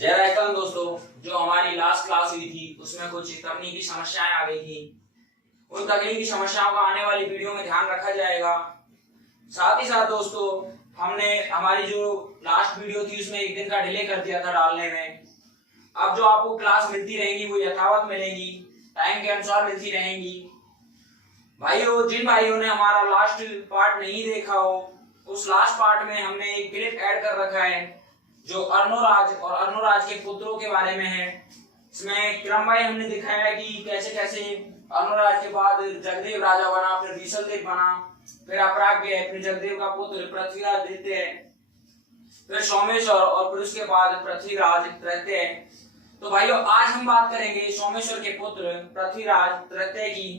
जय राजस्थान दोस्तों, जो हमारी लास्ट क्लास हुई थी उसमें कुछ तकनीकी समस्याएं आ गई थी। उन तकनीकी समस्याओं का आने वाली वीडियो में ध्यान रखा जाएगा। साथ ही साथ दोस्तों, हमने हमारी जो लास्ट वीडियो थी उसमें एक दिन का डिले कर दिया था डालने में। अब जो आपको क्लास मिलती रहेंगी वो यथावत मिलेंगी, टाइम के अनुसार मिलती रहेंगी। भाइयों, जिन भाइयों ने हमारा लास्ट पार्ट नहीं देखा हो, उस लास्ट पार्ट में हमने एक क्लिप ऐड कर रखा है जो अर्णोराज और अर्णोराज के पुत्रों के बारे में है। इसमें क्रमवार हमने दिखाया है कि कैसे कैसे अर्णोराज के बाद जगदेव राजा बना, फिर विशलदेव बना, फिर अपराग्य, फिर जगदेव का पुत्र पृथ्वीराज द्वितीय, फिर सोमेश्वर और फिर उसके बाद पृथ्वीराज तृतीय। तो भाइयों, आज हम बात करेंगे सोमेश्वर के पुत्र पृथ्वीराज तृतीय की।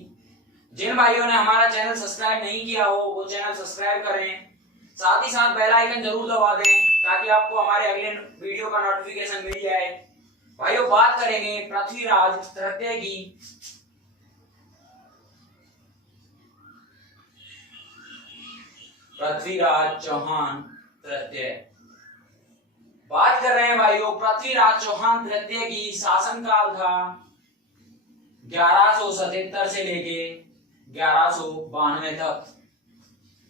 जिन भाइयों ने हमारा चैनल सब्सक्राइब नहीं किया हो वो चैनल सब्सक्राइब करें, साथ ही साथ बेल आइकन जरूर दबा दें ताकि आपको हमारे अगले वीडियो का नोटिफिकेशन मिल जाए। भाइयों, बात करेंगे पृथ्वीराज तृतीय की। पृथ्वीराज चौहान तृतीय बात कर रहे हैं भाइयों। पृथ्वीराज चौहान तृतीय की शासनकाल था 1177 से लेके 1192 तक।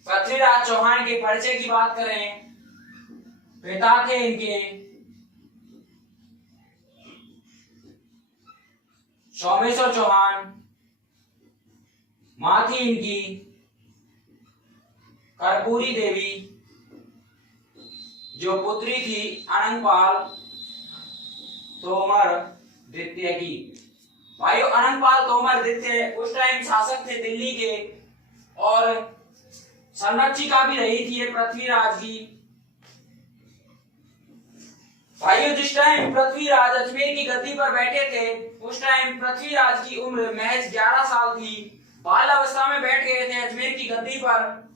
पृथ्वीराज चौहान के परिचय की बात करें, पिता थे इनके सोमेश्वर चौहान, मां थी इनकी कर्पूरी देवी, जो पुत्री थी अनंगपाल तोमर द्वितीय की। भाइयों, अनंगपाल तोमर द्वितीय उस टाइम शासक थे दिल्ली के, और संरक्षिका भी रही थी ये पृथ्वीराज की। भाइयों, जिस टाइम पृथ्वीराज अजमेर की गद्दी पर बैठे थे उस टाइम पृथ्वीराज की उम्र महज 11 साल थी। बाल अवस्था में बैठ गए थे अजमेर की गद्दी पर।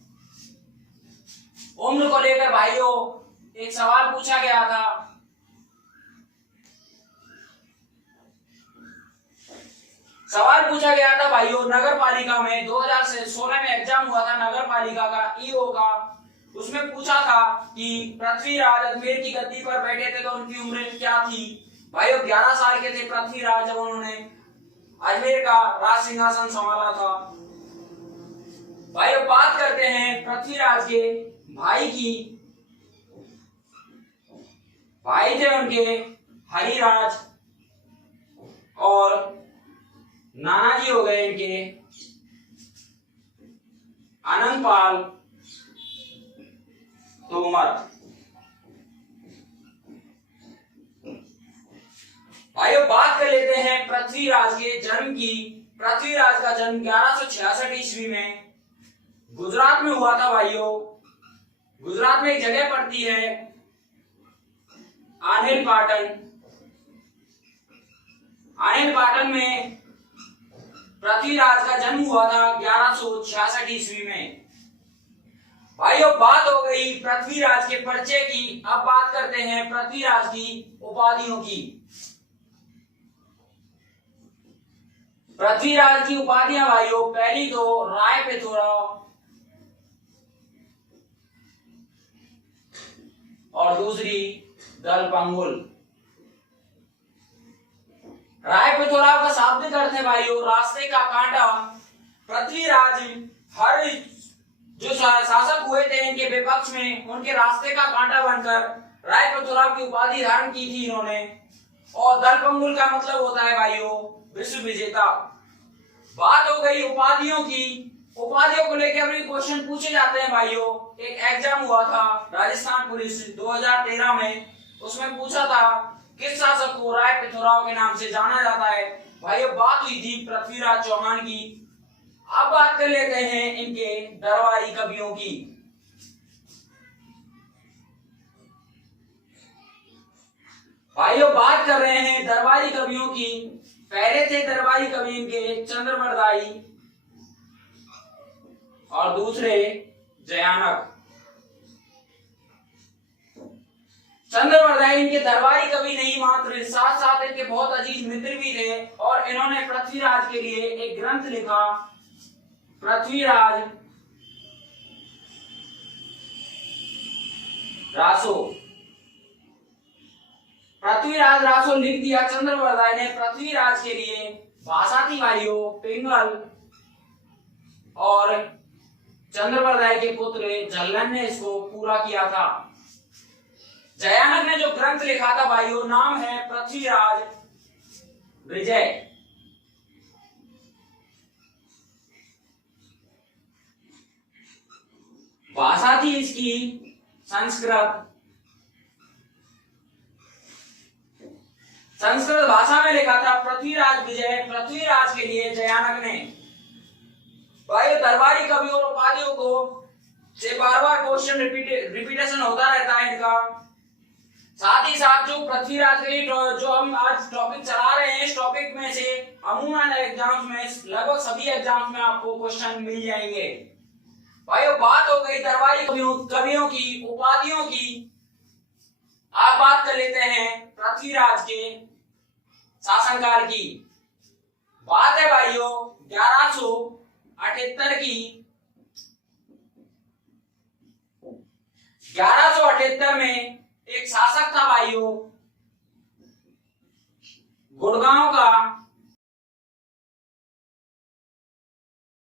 उम्र को लेकर भाइयों एक सवाल पूछा गया था। सवाल पूछा गया था भाइयों नगर पालिका में 2016 में एग्जाम हुआ था नगर पालिका का, ईओ का। उसमें पूछा था कि पृथ्वीराज अजमेर की गद्दी पर बैठे थे तो उनकी उम्र क्या थी। भाइयों, 11 साल के थे पृथ्वीराज जब उन्होंने अजमेर का राज सिंहासन संभाला था। भाइयों, बात करते हैं पृथ्वीराज के भाई की। भाई थे उनके हरिराज और नाना जी हो गए इनके अनंगपाल तोमर। भाइयों, बात कर लेते हैं पृथ्वीराज के जन्म की। पृथ्वीराज का जन्म 1166 ईस्वी में गुजरात में हुआ था। भाइयों, गुजरात में एक जगह पड़ती है आनेल पाटन। आनेल पाटन में पृथ्वीराज का जन्म हुआ था 1166 ईस्वी में। भाइयों, बात हो गई पृथ्वीराज के परिचय की। अब बात करते हैं पृथ्वीराज की उपाधियों की। पृथ्वीराज की उपाधियां भाइयों, पहली तो राय पिथौराव और दूसरी दलपंगुल। राय पिथौराव का शाब्दिक अर्थ है भाइयों रास्ते का कांटा। पृथ्वीराज हर जो शासक हुए थे इनके विपक्ष में उनके रास्ते का कांटा बनकर राय पिथौराव की उपाधि धारण की थी इन्होंने। और दलपंगुल का मतलब होता है भाइयों विश्व विजेता। बात हो गई उपाधियों की। उपाधियों को लेकर भी क्वेश्चन पूछे जाते हैं भाइयों। एक एग्जाम हुआ था राजस्थान पुलिस 2013 में, उसमें पूछा था किस शासक को राय पिथौराव के नाम से जाना जाता है। भाइयों, बात हुई थी पृथ्वीराज चौहान की। अब बात कर लेते हैं इनके दरबारी कवियों की। भाइयों, बात कर रहे हैं दरबारी कवियों की। पहले थे दरबारी कवि इनके चंद्रवरदाई और दूसरे जयानक। चंद्रवरदाई इनके दरबारी कवि नहीं मात्र साथ साथ इनके बहुत अजीज मित्र भी थे, और इन्होंने पृथ्वीराज के लिए एक ग्रंथ लिखा, पृथ्वीराज रासो। पृथ्वीराज रासो लिख दिया चंद्रवरदाय ने पृथ्वीराज के लिए। भाषा थी भाइयों पिंगल और चंद्रवरदाय के पुत्र झल्लन ने इसको पूरा किया था। जयानक ने जो ग्रंथ लिखा था भाइयों नाम है पृथ्वीराज विजय। भाषा थी इसकी संस्कृत। संस्कृत भाषा में लिखा था पृथ्वीराज विजय पृथ्वीराज के लिए जयानक ने। भाइयों दरबारी कवियों और उपाधियों को से बार बार क्वेश्चन रिपीटेशन होता रहता है इनका। साथ ही साथ जो पृथ्वीराज के लिए जो हम आज टॉपिक चला रहे हैं इस टॉपिक में से अमूमन एग्जाम्स में लगभग सभी एग्जाम्स में आपको क्वेश्चन मिल जाएंगे। भाइयों बात हो गई दरबारी कवियों की उपाधियों की। आप बात कर लेते हैं पृथ्वीराज के शासनकाल की। बात है भाइयों 1178 की। 1178 में एक शासक था भाइयों गुड़गांव का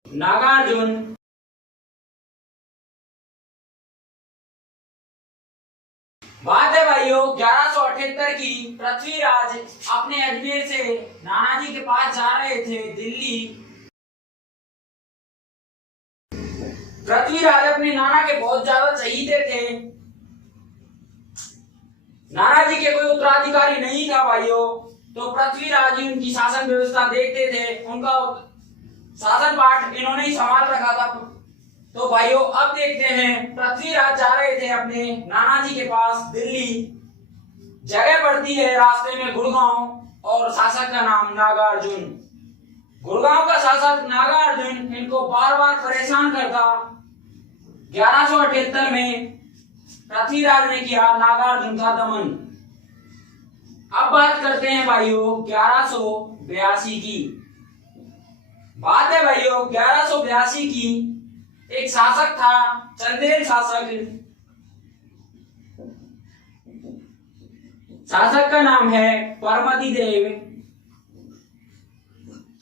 नागार्जुन। बात है भाइयों 1178 की। पृथ्वीराज अपने अजमेर से नानाजी के पास जा रहे थे दिल्ली। पृथ्वीराज अपने नाना के बहुत ज्यादा चहीते थे। नानाजी के कोई उत्तराधिकारी नहीं था भाइयों, तो पृथ्वीराज ही उनकी शासन व्यवस्था देखते थे। उनका शासन पाठ इन्होंने ही संभाल रखा था। तो भाइयों अब देखते हैं पृथ्वीराज जा रहे थे अपने नानाजी के पास दिल्ली। जगह पड़ती है रास्ते में गुड़गांव और शासक का नाम नागार्जुन। गुड़गांव का शासक नागार्जुन इनको बार बार परेशान करता। 1178 में पृथ्वीराज ने किया नागार्जुन का दमन। अब बात करते हैं भाइयों 1182 की। बात है भाइयों 1182 की। एक शासक था चंदेल शासक। शासक का नाम है परमतिदेव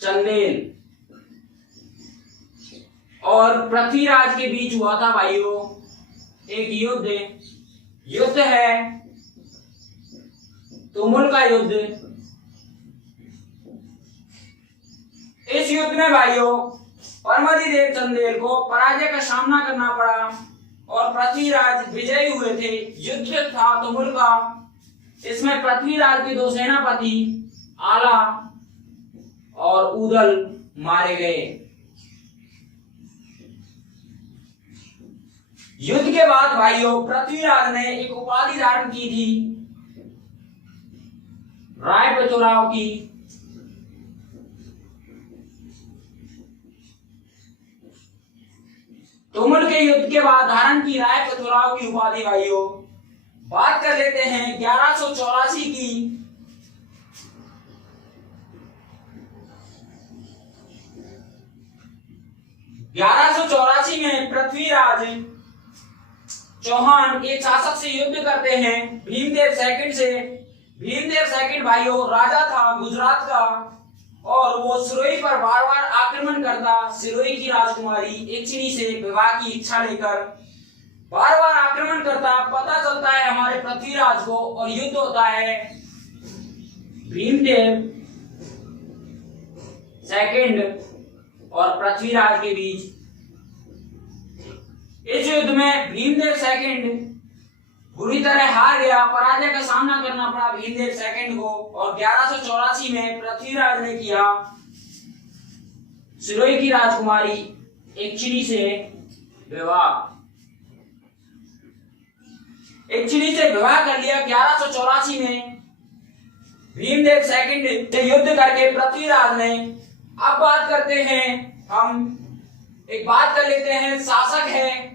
चंदेल। और पृथ्वीराज के बीच हुआ था भाइयों एक युद्ध। युद्ध है तुमुल का युद्ध। इस युद्ध में भाइयों परमतिदेव चंदेल को पराजय का सामना करना पड़ा और पृथ्वीराज विजयी हुए थे। युद्ध था तुमुल का। इसमें पृथ्वीराज के दो सेनापति आला और उदल मारे गए। युद्ध के बाद भाइयों पृथ्वीराज ने एक उपाधि धारण की थी राय पितुराव की। तुमुल के युद्ध के बाद धारण की राय पितुराव की उपाधि भाइयों। बात कर लेते हैं 1184 की। 1184 में पृथ्वीराज चौहान एक शासक से युद्ध करते हैं भीमदेव सेकंड से। भीमदेव सेकंड भाइयों राजा था गुजरात का और वो सिरोही पर बार बार आक्रमण करता। सिरोही की राजकुमारी इच्छिनी से विवाह की इच्छा लेकर बार बार आक्रमण करता। पता चलता है हमारे पृथ्वीराज को और युद्ध होता है भीमदेव सेकंड और पृथ्वीराज के बीच। इस युद्ध में भीमदेव सेकंड बुरी तरह हार गया। पराजय का सामना करना पड़ा भीमदेव सेकंड को। और 1184 में पृथ्वीराज ने किया सिरोही की राजकुमारी इच्छिनी से विवाह। इच्छिनी से विवाह कर लिया 1184 में भीमदेव सेकंड से युद्ध करके पृथ्वीराज ने। अब बात करते हैं हम एक बात कर लेते हैं शासक है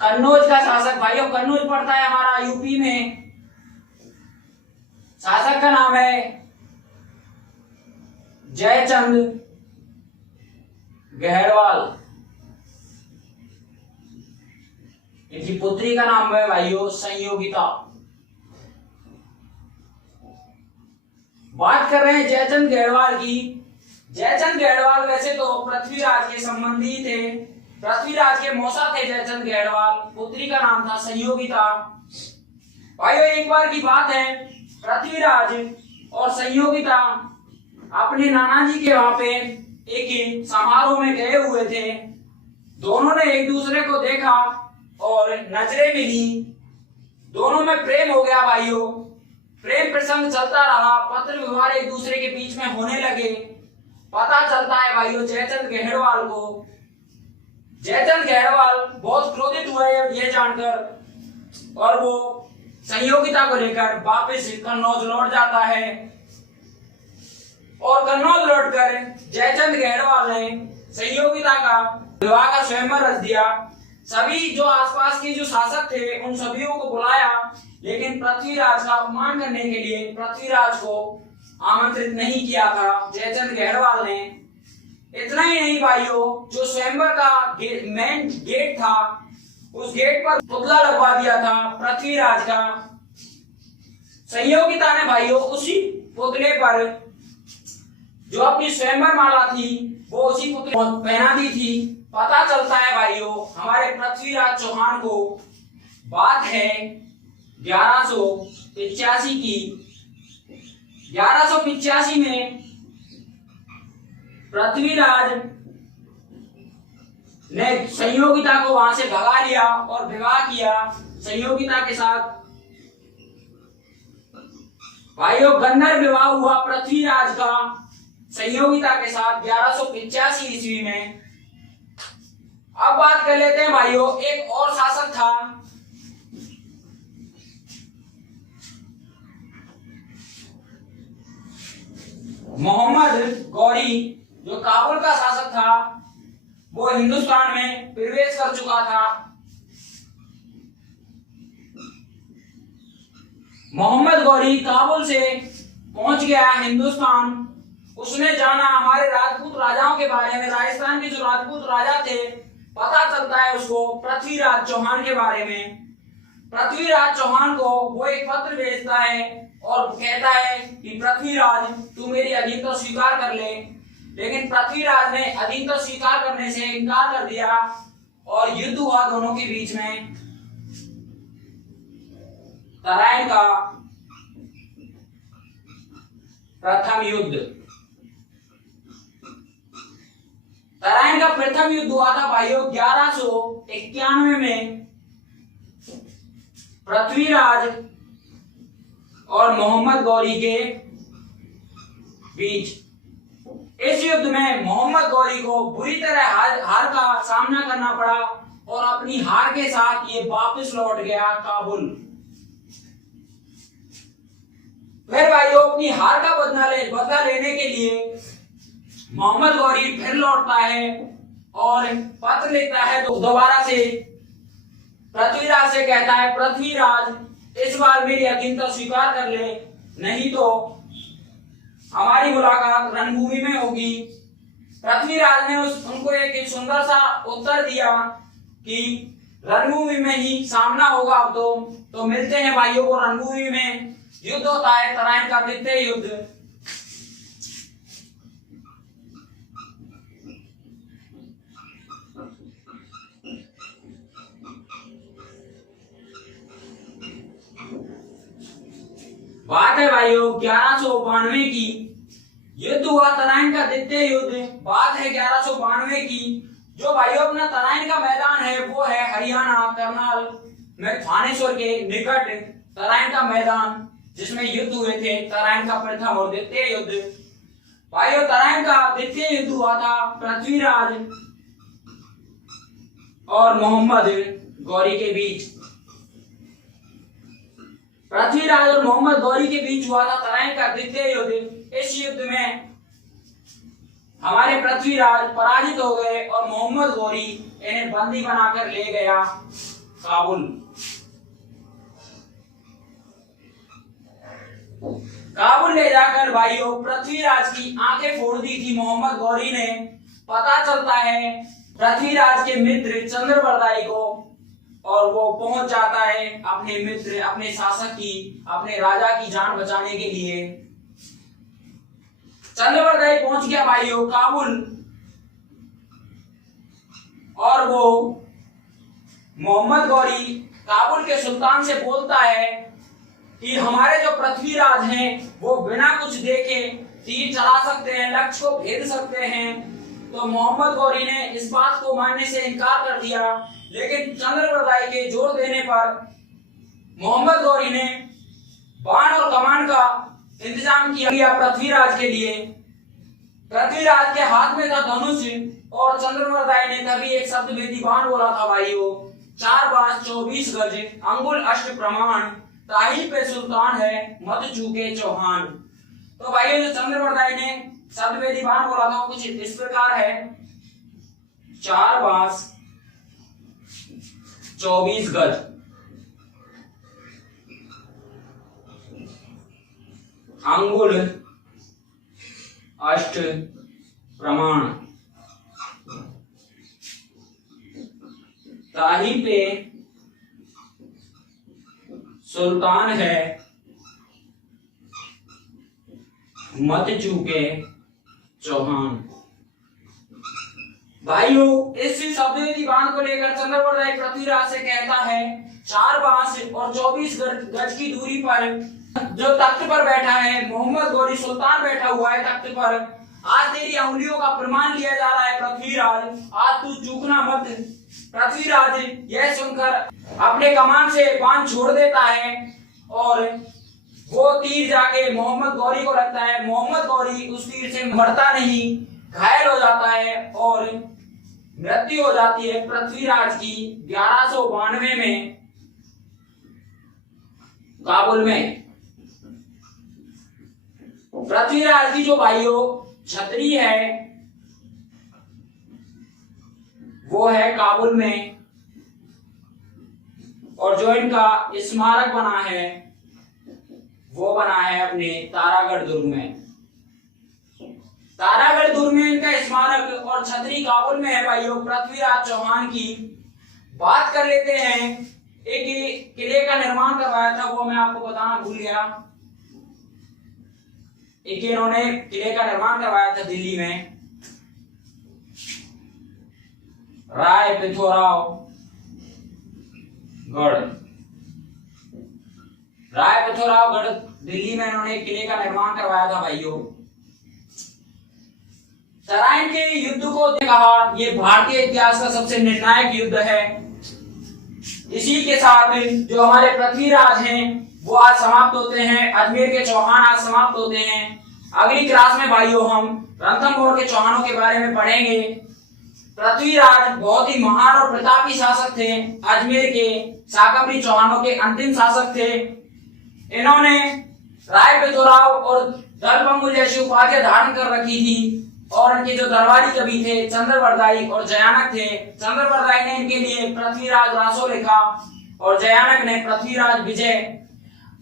कन्नौज का शासक। भाइयों कन्नौज पड़ता है हमारा यूपी में। शासक का नाम है जयचंद गहरवाल। इनकी पुत्री का नाम है भाइयों संयोगिता। बात कर रहे हैं जयचंद गढ़वाल की। जयचंद गढ़वाल वैसे तो पृथ्वीराज के संबंधी थे, पृथ्वीराज के मौसा थे जयचंद गढ़वाल। पुत्री का नाम था संयोगिता। भाइयों एक बार की बात है, पृथ्वीराज और संयोगिता अपने नाना जी के वहां पे एक समारोह में गए हुए थे। दोनों ने एक दूसरे को देखा और नजरें मिली, दोनों में प्रेम हो गया भाइयों। प्रेम प्रसंग चलता रहा, पत्र व्यवहार एक दूसरे के बीच में होने लगे। पता चलता है भाइयों जयचंद गढ़वाल को। जयचंद गढ़वाल बहुत क्रोधित हुए ये जानकर और वो संयोगिता को लेकर वापस कन्नौज लौट जाता है। और कन्नौज लौटकर जयचंद गढ़वाल ने संयोगिता का विवाह का स्वयंवर रच दिया। सभी जो आसपास के जो शासक थे उन सभीयों को बुलाया, लेकिन पृथ्वीराज का अपमान करने के लिए पृथ्वीराज को आमंत्रित नहीं किया था जयचंद गढ़वाल ने। इतना ही नहीं भाइयों, जो स्वयंवर का मेन गेट था उस गेट पर पुतला लगवा दिया था पृथ्वीराज का। संयोगिता ने भाइयों उसी पुतले पर जो अपनी स्वयंवर माला थी वो उसी पुतले को पहना दी थी। पता चलता है भाइयों हमारे पृथ्वीराज चौहान को, बात है 1185 की। 1185 में पृथ्वीराज ने संयोगिता को वहां से भगा लिया और विवाह किया संयोगिता के साथ। भाइयों गंधर्व विवाह हुआ पृथ्वीराज का संयोगिता के साथ 1185 ईस्वी में। अब बात कर लेते हैं भाइयों, एक और शासक था मोहम्मद गौरी, जो काबुल का शासक था। वो हिंदुस्तान में प्रवेश कर चुका था। मोहम्मद गौरी काबुल से पहुंच गया हिंदुस्तान। उसने जाना हमारे राजपूत राजाओं के बारे में, राजस्थान के जो राजपूत राजा थे, पता चलता है उसको पृथ्वीराज चौहान के बारे में। पृथ्वीराज चौहान को वो एक पत्र भेजता है और कहता है कि पृथ्वीराज तू मेरी अधीनता स्वीकार कर ले। लेकिन पृथ्वीराज ने अधीनता स्वीकार करने से इनकार कर दिया और युद्ध हुआ दोनों के बीच में। तराइन का प्रथम युद्ध, तराइन का प्रथम युद्ध हुआ था भाइयों 1191 में। पृथ्वीराज और मोहम्मद गौरी के बीच। इस युद्ध में मोहम्मद गौरी को बुरी तरह हार का सामना करना पड़ा और अपनी हार के साथ ये वापस लौट गया काबुल। फिर भाइयों अपनी हार का बदला लेने के लिए मोहम्मद गौरी फिर लौटता है और पत्र लिखता है तो दोबारा से पृथ्वीराज से कहता है पृथ्वीराज इस बार मेरी अधीनता स्वीकार कर ले, नहीं तो हमारी मुलाकात रणभूमि में होगी। पृथ्वीराज ने उनको एक सुंदर सा उत्तर दिया कि रणभूमि में ही सामना होगा अब तो मिलते हैं भाइयों को रणभूमि में। युद्ध होता है तराइन का द्वितीय युद्ध। बात है भाइयों 1192 की, युद्ध हुआ तराइन का द्वितीय युद्ध। बात है 1192 की। जो भाइयों अपना तराइन का मैदान है वो है हरियाणा करनाल में थानेश्वर के निकट तराइन का मैदान, जिसमें युद्ध हुए थे तराइन का प्रथम और द्वितीय युद्ध। भाइयों तराइन का द्वितीय युद्ध हुआ था पृथ्वीराज और मोहम्मद गौरी के बीच। पृथ्वीराज और मोहम्मद गौरी के बीच हुआ था तराइन का द्वितीय युद्ध। इस युद्ध में हमारे पृथ्वीराज पराजित हो गए और मोहम्मद गौरी इन्हें बंदी बनाकर ले गया काबुल। काबुल ले जाकर भाइयों पृथ्वीराज की आंखें फोड़ दी थी मोहम्मद गौरी ने। पता चलता है पृथ्वीराज के मित्र चंद्रबरदाई को और वो पहुंच जाता है अपने मित्र, अपने शासक की, अपने राजा की जान बचाने के लिए। चंद्रवरदाई पहुंच गया भाइयों काबुल, और वो मोहम्मद गौरी काबुल के सुल्तान से बोलता है कि हमारे जो पृथ्वीराज हैं वो बिना कुछ देखे तीर चला सकते हैं, लक्ष्य को भेद सकते हैं। तो मोहम्मद गौरी ने इस बात को मानने से इनकार कर दिया, लेकिन चंद्रवरदाई के जोर देने पर मोहम्मद गौरी ने बाण और कमान का इंतजाम किया पृथ्वीराज के लिए। पृथ्वीराज के हाथ में था धनुष, और चंद्रवरदाई ने तभी एक शब्द भेदी बाण बोला था भाइयों, 4 बाज 24 गज अंगुल अष्ट प्रमाण, ताही पे सुल्तान है मत चूके चौहान। तो भाइयों जो चंद्रवरदाई ने शब्द भेदी बाण बोला था कुछ इस प्रकार है, 4 बाज 24 गज अंगुल अष्ट प्रमाण, ताही पे सुल्तान है मत चूके चौहान। भाइयों इस शब्द बाण को लेकर चंद्रवरदाई पृथ्वीराज से कहता है 4 बांस और 24 गज की दूरी पर जो तख्त पर बैठा है मोहम्मद गौरी सुल्तान बैठा हुआ है तख्त पर, आज तेरी अंगुलियों का प्रमाण लिया जा रहा है पृथ्वीराज, आज तू चूकना मत। पृथ्वीराज यह सुनकर अपने कमान से बाण छोड़ देता है और वो तीर जाके मोहम्मद गौरी को लगता है। मोहम्मद गौरी उस तीर से मरता नहीं, घायल हो जाता है और मृत्यु हो जाती है पृथ्वीराज की 1192 में काबुल में। पृथ्वीराज की जो भाइयों छतरी है वो है काबुल में, और जो इनका स्मारक बना है वो बना है अपने तारागढ़ दुर्ग में। तारागढ़ दुर्ग में इनका स्मारक और छतरी काबुल में है भाइयों पृथ्वीराज चौहान की। बात कर लेते हैं, एक किले का निर्माण करवाया था वो मैं आपको बताना भूल गया। एक इन्होंने किले का निर्माण करवाया था दिल्ली में, राय पिथौराव गढ़, राय पिथौराव गढ़ दिल्ली में इन्होंने किले का निर्माण करवाया था भाइयों। तराइन के युद्ध को कहा ये भारतीय इतिहास का सबसे निर्णायक युद्ध है। इसी के साथ जो हमारे पृथ्वीराज हैं वो आज समाप्त होते हैं, अजमेर के चौहान आज समाप्त होते हैं। अगली क्लास में भाइयों हम रणथंभौर के चौहानों के बारे में पढ़ेंगे। पृथ्वीराज बहुत ही महान और प्रतापी शासक थे, अजमेर के शाकंभरी चौहानों के अंतिम शासक थे। इन्होंने राय पिथौराव और दलबंगु जैसी उपाधि धारण कर रखी थी, और इनके जो दरबारी कवि थे चंद्रवरदाई और जयानक थे। चंद्रवरदाई ने इनके लिए पृथ्वीराज रासो लिखा और जयानक ने पृथ्वीराज विजय।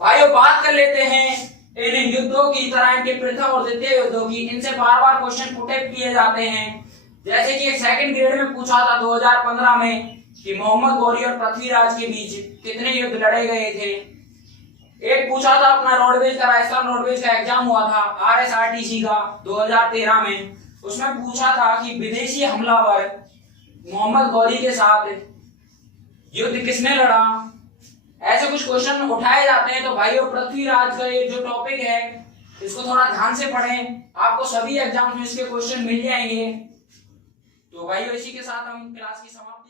भाइयों बात कर लेते हैं इन युद्धों की, तरह इनके प्रथम और द्वितीय युद्धों की। इनसे बार बार क्वेश्चन पुटअप किए जाते हैं, जैसे कि सेकंड ग्रेड में पूछा था 2015 में कि मोहम्मद गौरी और पृथ्वीराज के बीच कितने युद्ध लड़े गए थे। एक पूछा था अपना रोडवेज का, राजस्थान रोडवेज का एग्जाम हुआ था RSRTC का 2013 में, उसमें पूछा था कि विदेशी हमलावर मोहम्मद गौरी के साथ युद्ध किसने लड़ा। ऐसे कुछ क्वेश्चन उठाए जाते हैं। तो भाइयों पृथ्वीराज का ये जो टॉपिक है इसको थोड़ा ध्यान से पढ़ें, आपको सभी एग्जाम्स में इसके क्वेश्चन मिल जाएंगे। तो भाइयों इसी के साथ हम क्लास की समाप्ति